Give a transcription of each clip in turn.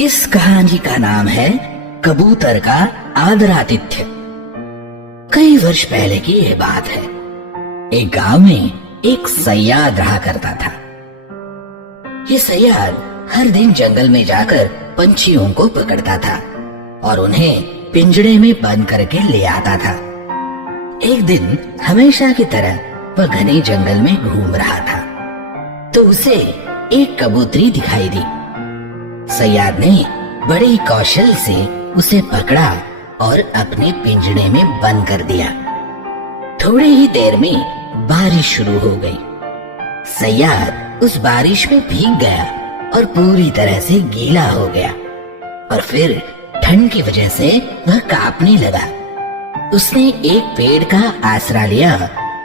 इस कहानी का नाम है कबूतर का आदरातिथ्य। कई वर्ष पहले की यह बात है। एक गांव में एक सयाद रहा करता था। ये सयाद हर दिन जंगल में जाकर पंछियों को पकड़ता था और उन्हें पिंजड़े में बंद करके ले आता था। एक दिन हमेशा की तरह वह घने जंगल में घूम रहा था तो उसे एक कबूतरी दिखाई दी। सयाद ने बड़े कौशल से उसे पकड़ा और अपने पिंजड़े में बंद कर दिया। थोड़ी ही देर में बारिश शुरू हो गई। सयाद उस बारिश में भीग गया और पूरी तरह से गीला हो गया और फिर ठंड की वजह से वह कांपने लगा। उसने एक पेड़ का आसरा लिया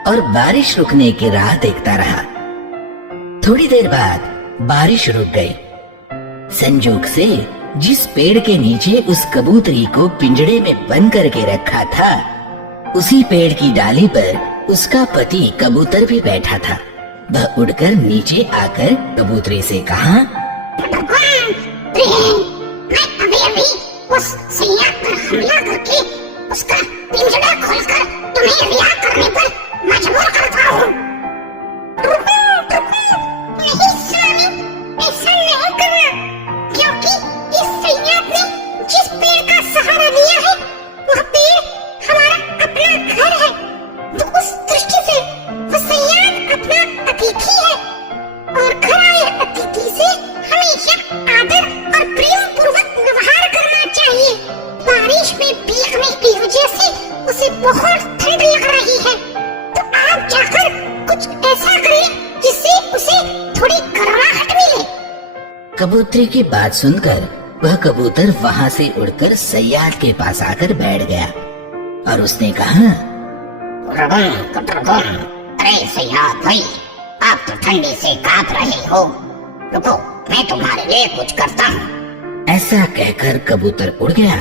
और बारिश रुकने की राह देखता रहा। थोड़ी देर बाद बारिश रुक गई। संजोग से जिस पेड़ के नीचे उस कबूतरी को पिंजड़े में बंद करके रखा था, उसी पेड़ की डाली पर उसका पति कबूतर भी बैठा था। वह उड़कर नीचे आकर कबूतरी से कहा, मैं अभी उस सयाद पर हमला करके उसका पिंजड़ा खोलकर तुम्हें रिहा करने पर मजबूर करता हूँ। नहीं स्वामी, ऐसा नहीं करना, क्योंकि इस सयाद ने जिस पेड़ का सहारा लिया है वह पेड़ हमारा अपना घर है। तो उस दृष्टि से वह सयाद अपना अतिथि है और घर आए अतिथि से हमेशा आदर और प्रेम पूर्वक व्यवहार करना चाहिए। बारिश में भीगने की वजह से उसे बहुत ठंड लग रही है, तो आप जाकर कुछ ऐसा करें जिससे उसे थोड़ी गर्माहट मिले। कबूतरी की बात सुनकर वह कबूतर वहाँ से उड़कर सयाद के पास आकर बैठ गया और उसने कहा, अरे सयाद भाई, आप तो ठंडी से कांप रहे हो, रुको मैं तुम्हारे लिए कुछ करता हूँ। ऐसा कहकर कबूतर उड़ गया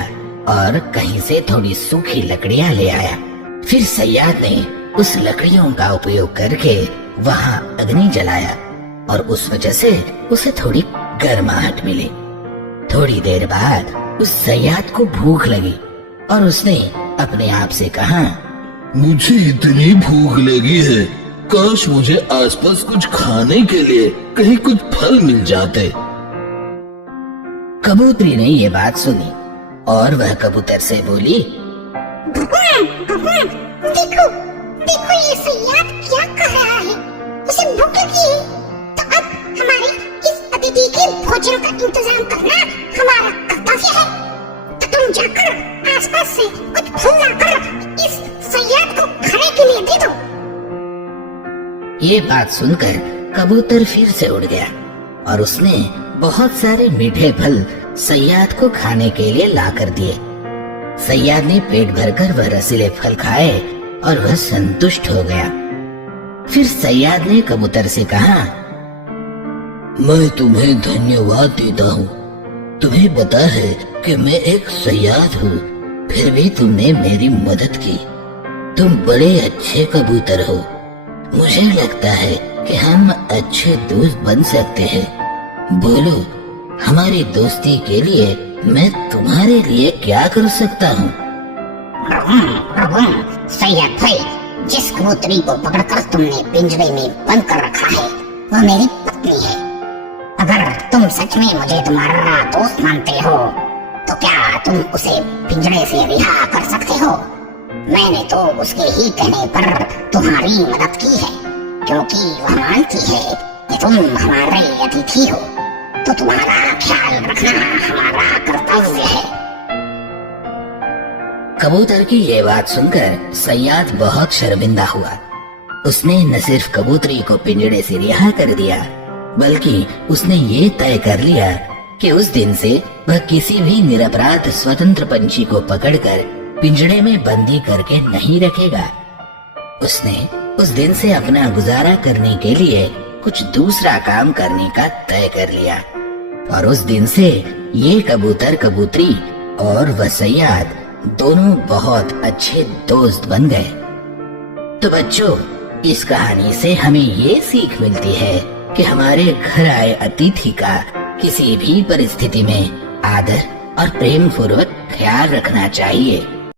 और कहीं से थोड़ी सूखी लकड़ियाँ ले आया। फिर सयाद ने उस लकड़ियों का उपयोग करके वहाँ अग्नि जलाया और उस वजह से उसे थोड़ी गर्माहट मिली। थोड़ी देर बाद उस सयाद को भूख लगी और उसने अपने आप से कहा, मुझे इतनी भूख लगी है, काश मुझे आसपास कुछ खाने के लिए कहीं कुछ फल मिल जाते। कबूतरी ने ये बात सुनी और वह कबूतर से बोली, भगवान, देखो देखो ये सयाद क्या कह रहा है। उसे भूख लगी है, तो अब हमारे इस अतिथि के भोजन का इंतजाम करना हमारा कर्तव्य है। तो तुम जाकर आसपास से कुछ फल लाकर इस सयाद को खाने के लिए दे दो। ये बात सुनकर कबूतर फिर से उड़ गया और उसने बहुत सारे मीठे फल सयाद को खाने के लिए ला कर दिए। सयाद ने पेट भरकर वह रसीले फल खाए और वह संतुष्ट हो गया। फिर सयाद ने कबूतर से कहा, मैं तुम्हें धन्यवाद देता हूँ। तुम्हें पता है कि मैं एक सयाद हूँ, फिर भी तुमने मेरी मदद की। तुम बड़े अच्छे कबूतर हो। मुझे लगता है कि हम अच्छे दोस्त बन सकते हैं। बोलो, हमारी दोस्ती के लिए मैं तुम्हारे लिए क्या कर सकता हूँ? सयाद भाई, जिस कबूतरी को पकड़कर तुमने पिंजरे में बंद कर रखा है वह मेरी पत्नी है। अगर तुम सच में मुझे तुम्हारा दोस्त मानते हो तो क्या तुम उसे पिंजरे से रिहा कर सकते हो? मैंने तो उसके ही कहने पर तुम्हारी मदद की है, क्योंकि वह मानती है कि तुम हमारे अतिथि हो, तो तुम्हारा ख्याल रखना हमारा कर्तव्य है। कबूतर की ये बात सुनकर सयाद बहुत शर्मिंदा हुआ। उसने न सिर्फ कबूतरी को पिंजड़े से रिहा कर दिया, बल्कि उसने ये तय कर लिया कि उस दिन से वह किसी भी निरपराध स्वतंत्र पंछी को पकड़कर पिंजड़े में बंदी करके नहीं रखेगा। उसने उस दिन से अपना गुजारा करने के लिए कुछ दूसरा काम करने का तय कर लिया और उस दिन से ये कबूतर कबूतरी और वह सयाद दोनों बहुत अच्छे दोस्त बन गए। तो बच्चों, इस कहानी से हमें ये सीख मिलती है कि हमारे घर आए अतिथि का किसी भी परिस्थिति में आदर और प्रेम पूर्वक ख्याल रखना चाहिए।